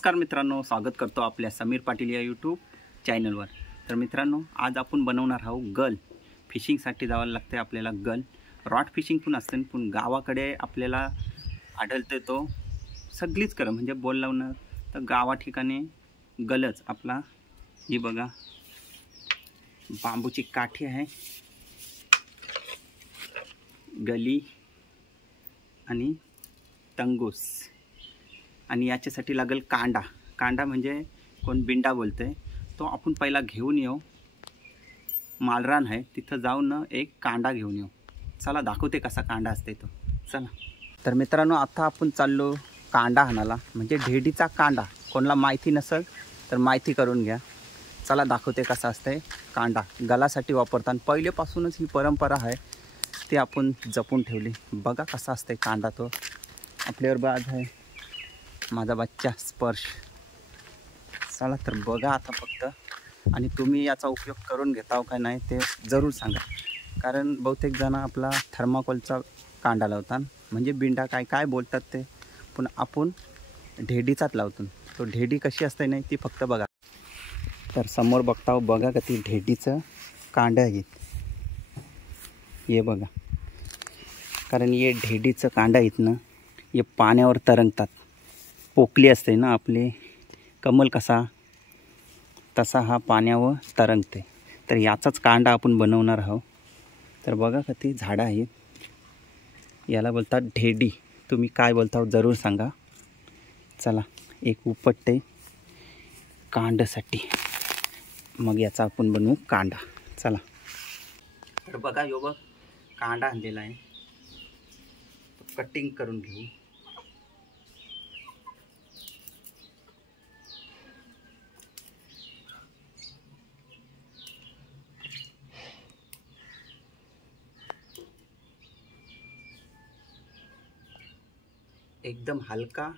नमस्कार मित्रांनो, स्वागत करतो आपल्या समीर पाटील या यूट्यूब चॅनलवर। तर मित्रांनो, आज आपण बनवणार आहोत गल। फिशिंगसाठी जावं लागते आपल्याला गल। रॉड फिशिंग पण असते, पण गावाकडे आपल्याला आढळते तो सगळीच कर म्हणजे बोलवणं तर गावा ठिकाणी गलच आपला। ही बघा, बांबूची काठी आहे, गली आणि तंगूस, आणि याच्यासाठी लागेल कांडा। कांडा म्हणजे कोण बिंडा बोलते, तो आपण पहिला घेऊन येऊ। मालरान आहे तिथं जाऊन एक कांडा घेऊन येऊ। चला दाखवते कसा कांडा असते तो, चला। तर मित्रांनो, आता आपण चाललो कांडा आणायला, म्हणजे ढेडीचा कांडा। कोणाला माहिती नसेल तर माहिती करून घ्या। चला दाखवते कसा असते कांडा। गलासाठी वापरतात, पहिलेपासूनच ही परंपरा आहे, ती आपण जपून ठेवली। बघा कसा असते कांडा तो। आपल्यावर बाज आहे माझा बच्चा स्पर्श। चला तर बघा आता फक्त, आणि तुम्ही याचा उपयोग करून घेताव का नाही ते जरूर सांगा। कारण बहुतेक जण आपला थर्माकोलचा कांडा लावतात, म्हणजे बिंडा काय काय बोलतात ते, पण आपण ढेडीचाच लावतो। तो ढेडी कशी असते नाही ती फक्त बघा। तर समोर बघताव, बघा का ती ढेडीचं कांडा आहे हे बघा। कारण हे ढेडीचं कांडा आहेत ना, हे पाण्यावर तरंगतात। पोकली असते ना आपली कमल कसा, तसा हा पाण्यावर तरंगते। तर याचाच कांडा आपण बनवणार आहोत। तर बघा का ती झाडं आहेत, याला बोलतात ढेडी। तुम्ही काय बोलता जरूर सांगा। चला एक उपटते कांड्यासाठी, मग याचा आपण बनवू कांडा। चला तर बघा, यो बघ कांडा आणलेला आहे, कटिंग करून घेऊ। एकदम हलका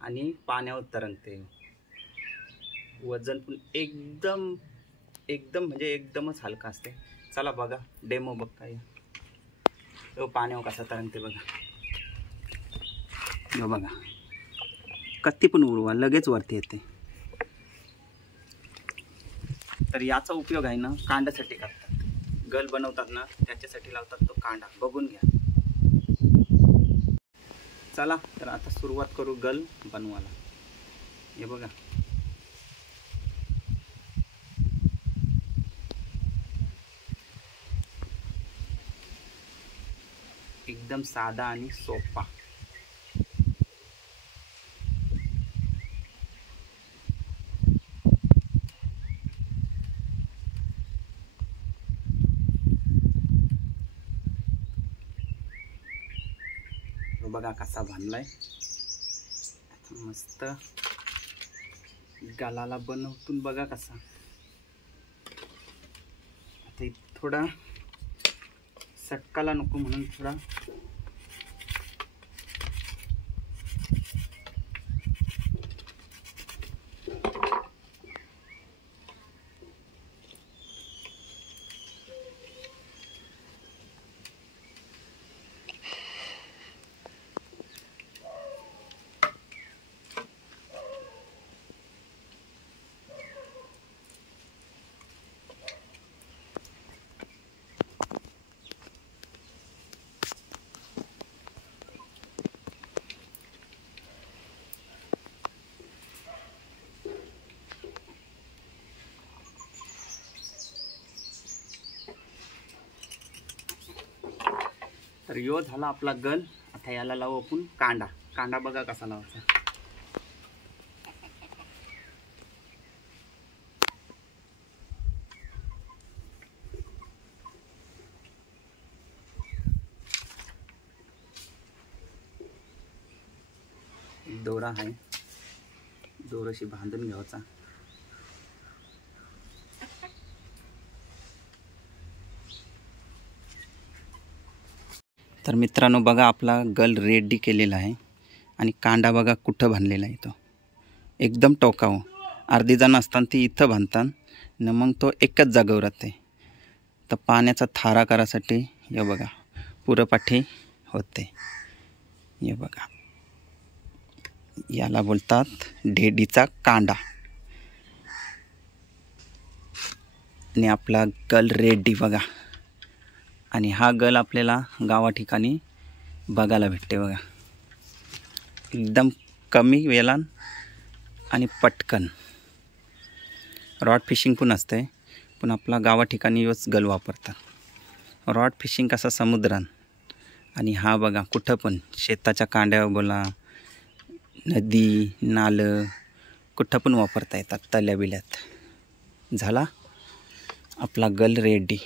आणि पाण्यावर तरंगते। वजन पण एकदम एकदम म्हणजे एकदमच हलका असते। चला बघा डेमो बघ काय तो पाण्यावर कसा तरंगते बघा। यो बघा, कत्ती पण उडवा लगेच वरती येते। तर याचा उपयोग आहे ना कांड्यासाठी करतात, गल बनवतात ना त्याच्यासाठी लावतात तो कांडा, बघून घ्या। चला तर आता सुरुवात करू गल बनवायला। हे बघा, एकदम साधा आणि सोपा। बघा कसा बांधलाय, मस्त गालाला बनवतून बघा कसा। आता थोडा सटकाला नको म्हणून थोडा तर यो झाला आपला गल। आता याला लावू आपण कांडा। कांडा बघा कसा लावायचा। दोरा आहे, दोराशी बांधून घ्यायचा। तर मित्रांनो बघा, आपला गल रेडी केलेला आहे, आणि कांडा बघा कुठं बांधलेला आहे तो, एकदम टोकावर। अर्धी जण असतात ती इथं बांधतात न मग तो एकच जागेवर राहते। तर पाण्याचा थारा करासाठी हे बघा पुरं पाठी होते, हे बघा। याला बोलतात ढेडीचा कांडा. आणि आपला गल रेडी बघा. आणि हा गल आपल्याला गावा ठिकाणी बघायला भेटते बघा. एकदम कमी वेळान आणि पटकन. रॉड फिशिंग पण असते, पण आपला गावा ठिकाणी योच गल वापरतात. रॉड फिशिंग कसा समुद्रात, आणि हा बघा कुठं पण शेताच्या कांड्यावर बोला, नदी नालं कुठं पण वापरता येतात, तल्या बिल्यात. झाला आपला गल रेडी.